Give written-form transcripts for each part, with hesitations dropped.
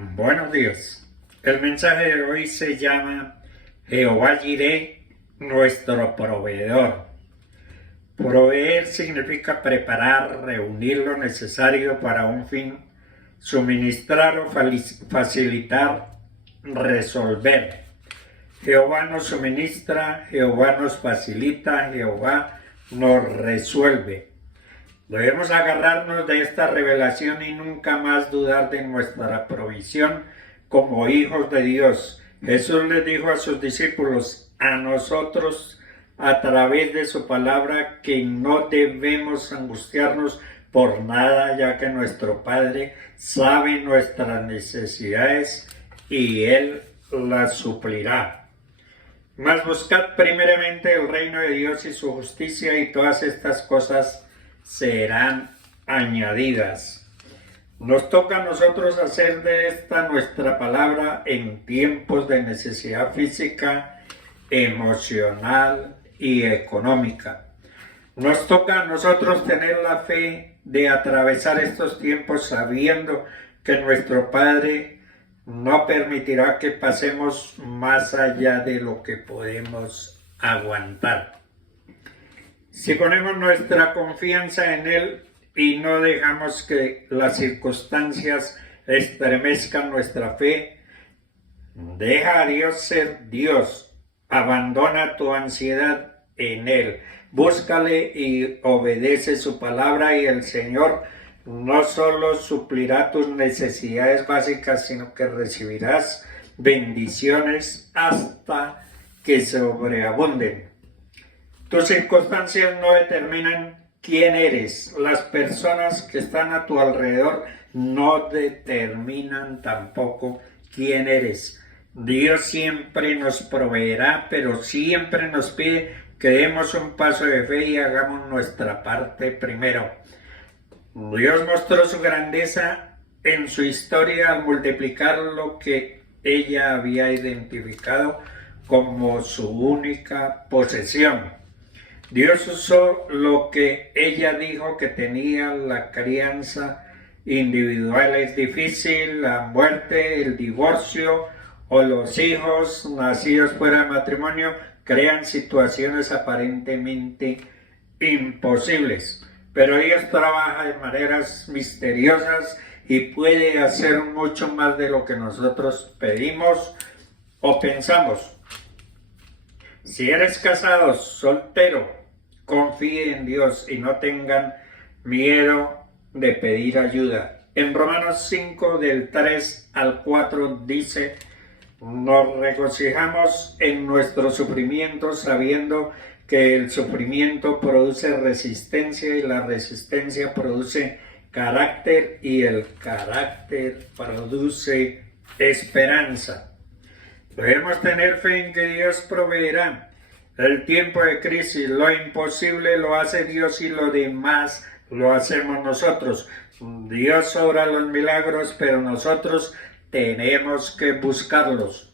Buenos días. El mensaje de hoy se llama Jehová Jireh, nuestro proveedor. Proveer significa preparar, reunir lo necesario para un fin, suministrar o facilitar, resolver. Jehová nos suministra, Jehová nos facilita, Jehová nos resuelve. Debemos agarrarnos de esta revelación y nunca más dudar de nuestra provisión como hijos de Dios. Jesús les dijo a sus discípulos, a nosotros, a través de su palabra, que no debemos angustiarnos por nada, ya que nuestro Padre sabe nuestras necesidades y Él las suplirá. Mas buscad primeramente el reino de Dios y su justicia, y todas estas cosas serán añadidas. Nos toca a nosotros hacer de esta nuestra palabra en tiempos de necesidad física, emocional y económica. Nos toca a nosotros tener la fe de atravesar estos tiempos sabiendo que nuestro Padre no permitirá que pasemos más allá de lo que podemos aguantar. Si ponemos nuestra confianza en Él y no dejamos que las circunstancias estremezcan nuestra fe, deja a Dios ser Dios, abandona tu ansiedad en Él, búscale y obedece su palabra, y el Señor no solo suplirá tus necesidades básicas, sino que recibirás bendiciones hasta que sobreabunden. Tus circunstancias no determinan quién eres. Las personas que están a tu alrededor no determinan tampoco quién eres. Dios siempre nos proveerá, pero siempre nos pide que demos un paso de fe y hagamos nuestra parte primero. Dios mostró su grandeza en su historia al multiplicar lo que ella había identificado como su única posesión. Dios usó lo que ella dijo que tenía. La crianza individual es difícil, la muerte, el divorcio o los hijos nacidos fuera de matrimonio crean situaciones aparentemente imposibles. Pero Dios trabaja de maneras misteriosas y puede hacer mucho más de lo que nosotros pedimos o pensamos. Si eres casado, soltero, confíe en Dios y no tengan miedo de pedir ayuda. En Romanos 5, del 3 al 4 dice, nos regocijamos en nuestro sufrimiento sabiendo que el sufrimiento produce resistencia y la resistencia produce carácter y el carácter produce esperanza. Debemos tener fe en que Dios proveerá. El tiempo de crisis, lo imposible lo hace Dios y lo demás lo hacemos nosotros. Dios obra los milagros, pero nosotros tenemos que buscarlos.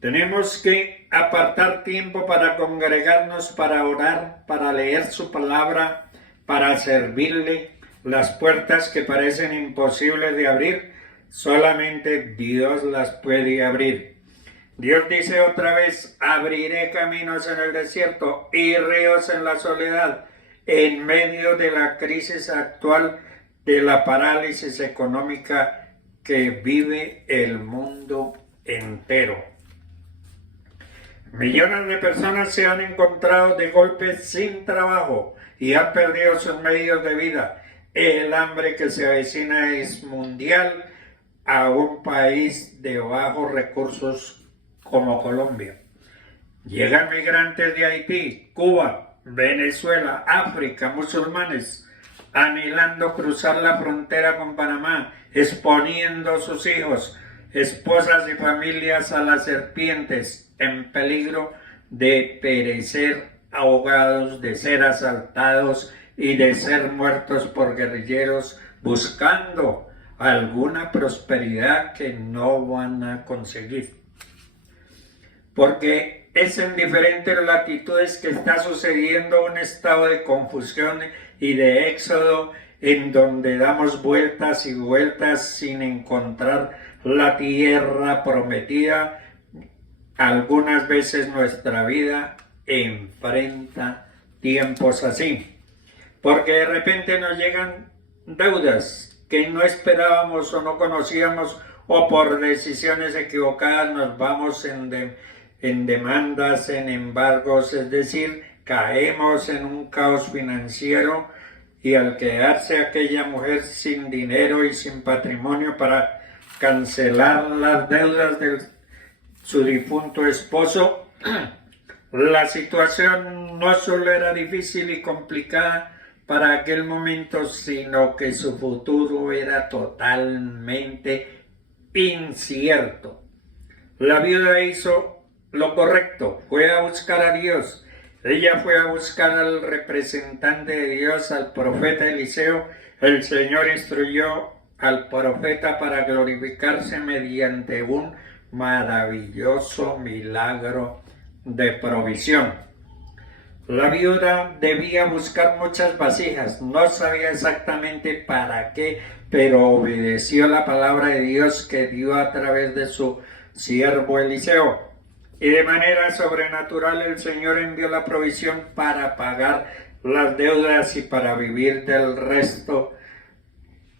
Tenemos que apartar tiempo para congregarnos, para orar, para leer su palabra, para servirle. Las puertas que parecen imposibles de abrir, solamente Dios las puede abrir. Dios dice otra vez, abriré caminos en el desierto y ríos en la soledad, en medio de la crisis actual, de la parálisis económica que vive el mundo entero. Millones de personas se han encontrado de golpe sin trabajo y han perdido sus medios de vida. El hambre que se avecina es mundial a un país de bajos recursos como Colombia. Llegan migrantes de Haití, Cuba, Venezuela, África, musulmanes, anhelando cruzar la frontera con Panamá, exponiendo sus hijos, esposas y familias a las serpientes, en peligro de perecer ahogados, de ser asaltados y de ser muertos por guerrilleros, buscando alguna prosperidad que no van a conseguir. Porque es en diferentes latitudes que está sucediendo un estado de confusión y de éxodo en donde damos vueltas y vueltas sin encontrar la tierra prometida. Algunas veces nuestra vida enfrenta tiempos así, porque de repente nos llegan deudas que no esperábamos o no conocíamos, o por decisiones equivocadas nos vamos en demandas, en embargos, es decir, caemos en un caos financiero, y al quedarse aquella mujer sin dinero y sin patrimonio para cancelar las deudas de su difunto esposo, la situación no solo era difícil y complicada para aquel momento, sino que su futuro era totalmente incierto. La viuda hizo lo correcto, fue a buscar a Dios. Ella fue a buscar al representante de Dios, al profeta Eliseo. El Señor instruyó al profeta para glorificarse mediante un maravilloso milagro de provisión. La viuda debía buscar muchas vasijas, no sabía exactamente para qué, pero obedeció la palabra de Dios que dio a través de su siervo Eliseo. Y de manera sobrenatural el Señor envió la provisión para pagar las deudas y para vivir del resto.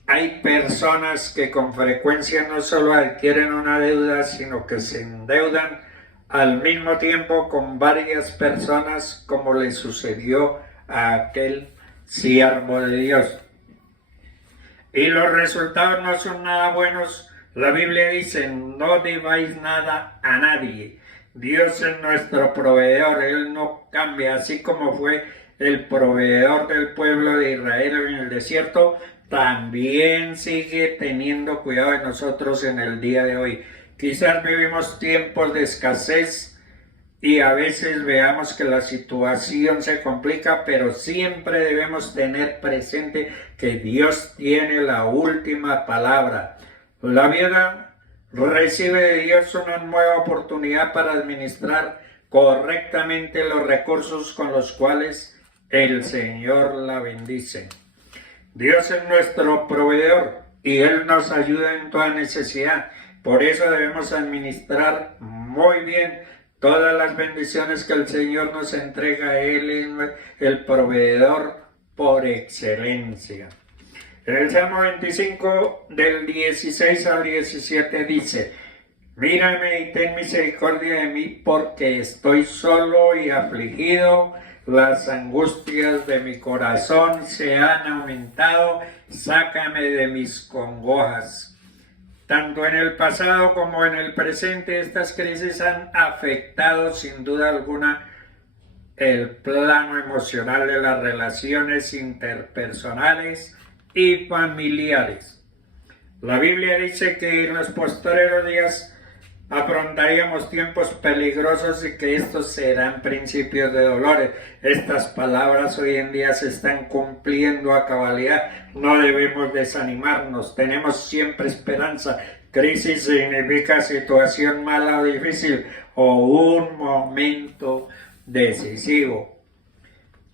Hay personas que con frecuencia no solo adquieren una deuda, sino que se endeudan al mismo tiempo con varias personas, como le sucedió a aquel siervo de Dios. Y los resultados no son nada buenos. La Biblia dice: no debáis nada a nadie. Dios es nuestro proveedor, Él no cambia, así como fue el proveedor del pueblo de Israel en el desierto, también sigue teniendo cuidado de nosotros en el día de hoy. Quizás vivimos tiempos de escasez y a veces veamos que la situación se complica, pero siempre debemos tener presente que Dios tiene la última palabra. La viuda recibe de Dios una nueva oportunidad para administrar correctamente los recursos con los cuales el Señor la bendice. Dios es nuestro proveedor y Él nos ayuda en toda necesidad. Por eso debemos administrar muy bien todas las bendiciones que el Señor nos entrega. Él es el proveedor por excelencia. En el Salmo 25, del 16 al 17 dice: mírame y ten misericordia de mí, porque estoy solo y afligido. Las angustias de mi corazón se han aumentado. Sácame de mis congojas. Tanto en el pasado como en el presente, estas crisis han afectado sin duda alguna el plano emocional de las relaciones interpersonales y familiares. La Biblia dice que en los postreros días afrontaríamos tiempos peligrosos y que estos serán principios de dolores. Estas palabras hoy en día se están cumpliendo a cabalidad. No debemos desanimarnos, tenemos siempre esperanza. Crisis significa situación mala o difícil o un momento decisivo.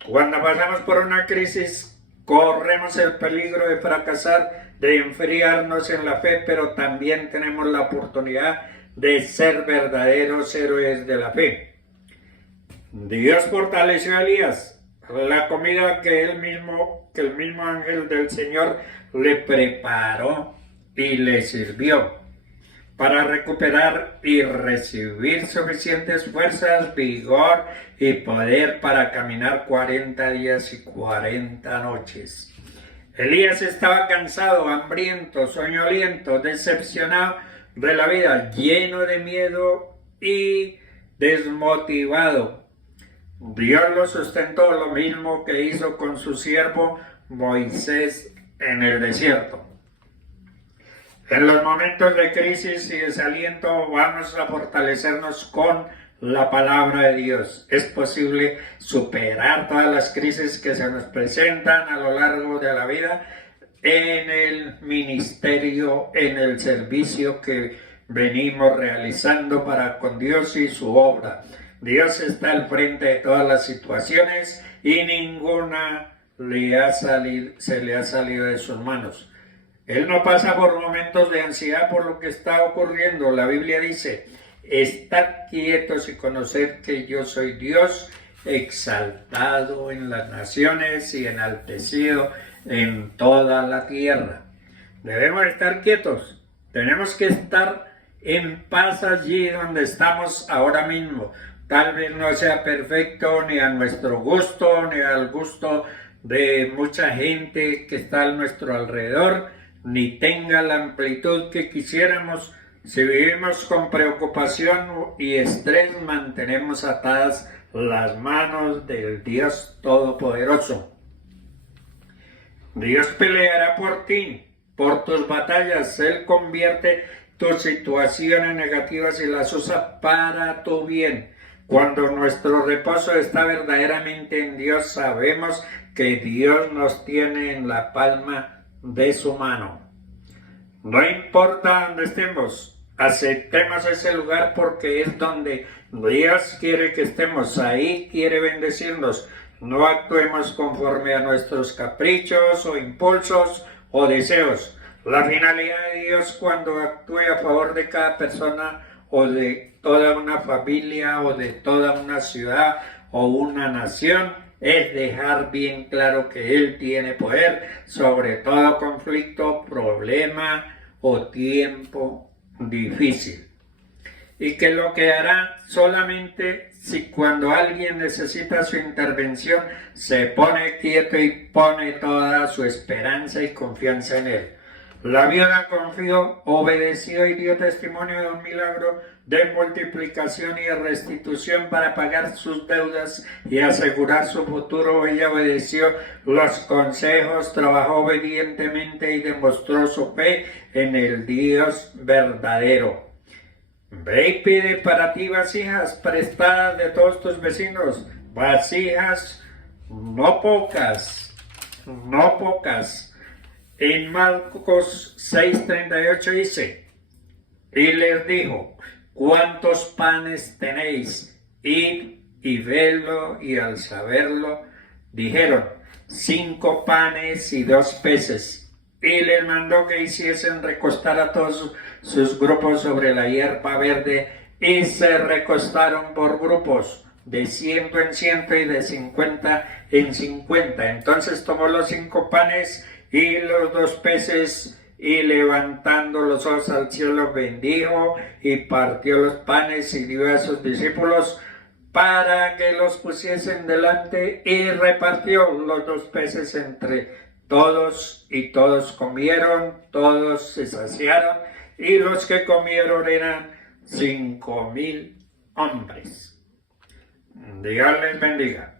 Cuando pasamos por una crisis, corremos el peligro de fracasar, de enfriarnos en la fe, pero también tenemos la oportunidad de ser verdaderos héroes de la fe. Dios fortaleció a Elías. La comida que el mismo ángel del Señor le preparó y le sirvió para recuperar y recibir suficientes fuerzas, vigor y poder para caminar 40 días y 40 noches. Elías estaba cansado, hambriento, soñoliento, decepcionado de la vida, lleno de miedo y desmotivado. Dios lo sustentó, lo mismo que hizo con su siervo Moisés en el desierto. En los momentos de crisis y desaliento vamos a fortalecernos con la palabra de Dios. Es posible superar todas las crisis que se nos presentan a lo largo de la vida en el ministerio, en el servicio que venimos realizando para con Dios y su obra. Dios está al frente de todas las situaciones y ninguna se le ha salido de sus manos. Él no pasa por momentos de ansiedad por lo que está ocurriendo. La Biblia dice, estad quietos y conoced que yo soy Dios, exaltado en las naciones y enaltecido en toda la tierra. Debemos estar quietos, tenemos que estar en paz allí donde estamos ahora mismo. Tal vez no sea perfecto ni a nuestro gusto, ni al gusto de mucha gente que está a nuestro alrededor, ni tenga la amplitud que quisiéramos. Si vivimos con preocupación y estrés, mantenemos atadas las manos del Dios Todopoderoso. Dios peleará por ti, por tus batallas. Él convierte tus situaciones negativas y las usa para tu bien. Cuando nuestro reposo está verdaderamente en Dios, sabemos que Dios nos tiene en la palma de su mano. No importa dónde estemos, aceptemos ese lugar porque es donde Dios quiere que estemos. Ahí quiere bendecirnos. No actuemos conforme a nuestros caprichos o impulsos o deseos. La finalidad de Dios cuando actúe a favor de cada persona o de toda una familia o de toda una ciudad o una nación es dejar bien claro que Él tiene poder sobre todo conflicto, problema o tiempo difícil. Y que lo que hará solamente si cuando alguien necesita su intervención se pone quieto y pone toda su esperanza y confianza en Él. La viuda confió, obedeció y dio testimonio de un milagro de multiplicación y de restitución para pagar sus deudas y asegurar su futuro. Ella obedeció los consejos, trabajó obedientemente y demostró su fe en el Dios verdadero. Ve y pide para ti vasijas prestadas de todos tus vecinos, vasijas no pocas. En Marcos 6:38 dice, y les dijo, ¿cuántos panes tenéis? Id y vedlo, y al saberlo, dijeron, 5 panes y 2 peces. Y les mandó que hiciesen recostar a todos sus grupos sobre la hierba verde, y se recostaron por grupos, de 100 en 100 y de 50 en 50. Entonces tomó los 5 panes y los 2 peces, y levantando los ojos al cielo bendijo y partió los panes y dio a sus discípulos para que los pusiesen delante, y repartió los 2 peces entre todos, y todos comieron, todos se saciaron, y los que comieron eran 5,000 hombres. Dios les bendiga.